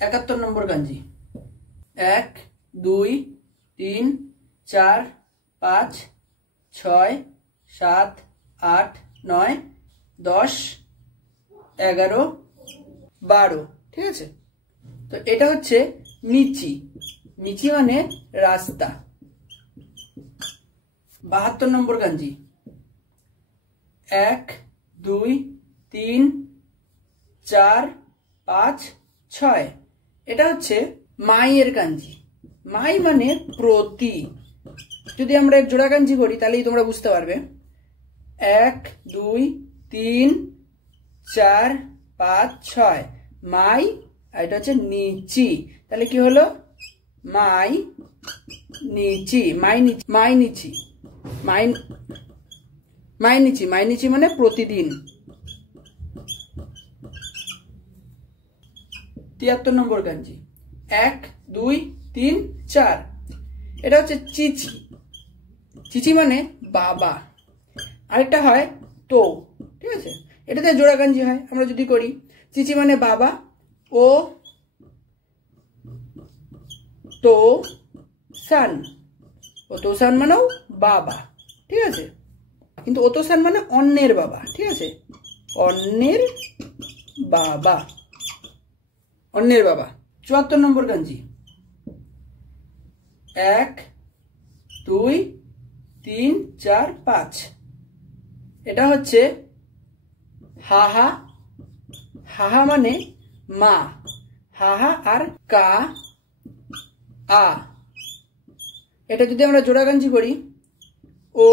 71 নম্বর কাঞ্জি। 1 2 3 4 5 6 7 8 9 10 11 12। ঠিক আছে, তো এটা হচ্ছে মিচি। মিচি মানে রাস্তা। 72 নম্বর কাঞ্জি। 1 2 3 4 5 6। এটা হচ্ছে মাইয়ের কাঞ্জি। মাই মানে প্রতি। যদি আমরা এক জোড়া কাঞ্জি করি তাহলেই তোমরা বুঝতে পারবে। 1 2 3 4 5 6 মাই, আর এটা হচ্ছে নিচি। তাহলে কি হলো? মাই নিচি। মাই নিচি, মাই নিচি, মাই মাই নিচি। মাই নিচি মানে প্রতিদিন। 73 নম্বর কাঞ্জি। 1 2 3 4। এটা হচ্ছে চিচি। চিচি মানে বাবা। আরেকটা হয় তো। ঠিক আছে, এটাতে জোড়া কাঞ্জি হয়। আমরা যদি করি চিচি মানে বাবা, ও তো সান। ও তো সান মানেও বাবা। ঠিক আছে, কিন্তু ও তো সান মানে অন্যের বাবা। ঠিক আছে, অন্যের বাবা, অন্যের বাবা। 74 নম্বর কাঞ্জি। 1 2 3 4 5। এটা হচ্ছে হাহা। হাহা মানে মা। হাহা আর কা আ। এটা যদি আমরা জোড়া কাঞ্জি করি, ও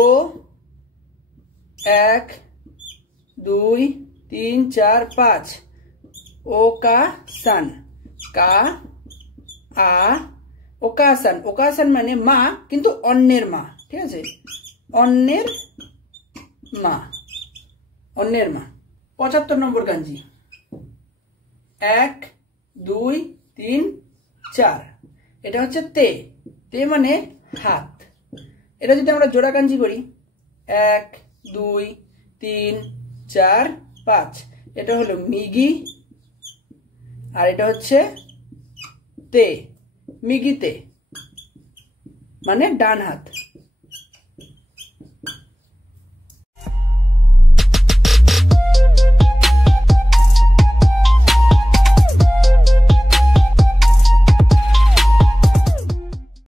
1 2 3 4 5 ও কা সান। কা আ ওকাসান। ওকাসান মানে মা, কিন্তু অন্যের মা। ঠিক আছে, অন্যের মা, অন্যের মা। 75 নম্বর কাঞ্জি। 1 2 3 4। এটা হচ্ছে তে। তে মানে হাত। এটা যদি আমরা জোড়া কাঞ্জি করি, 1 2 3 4 5। এটা হলো মিগি, আর এটা হচ্ছে তে। মিগিতে মানে ডান হাত।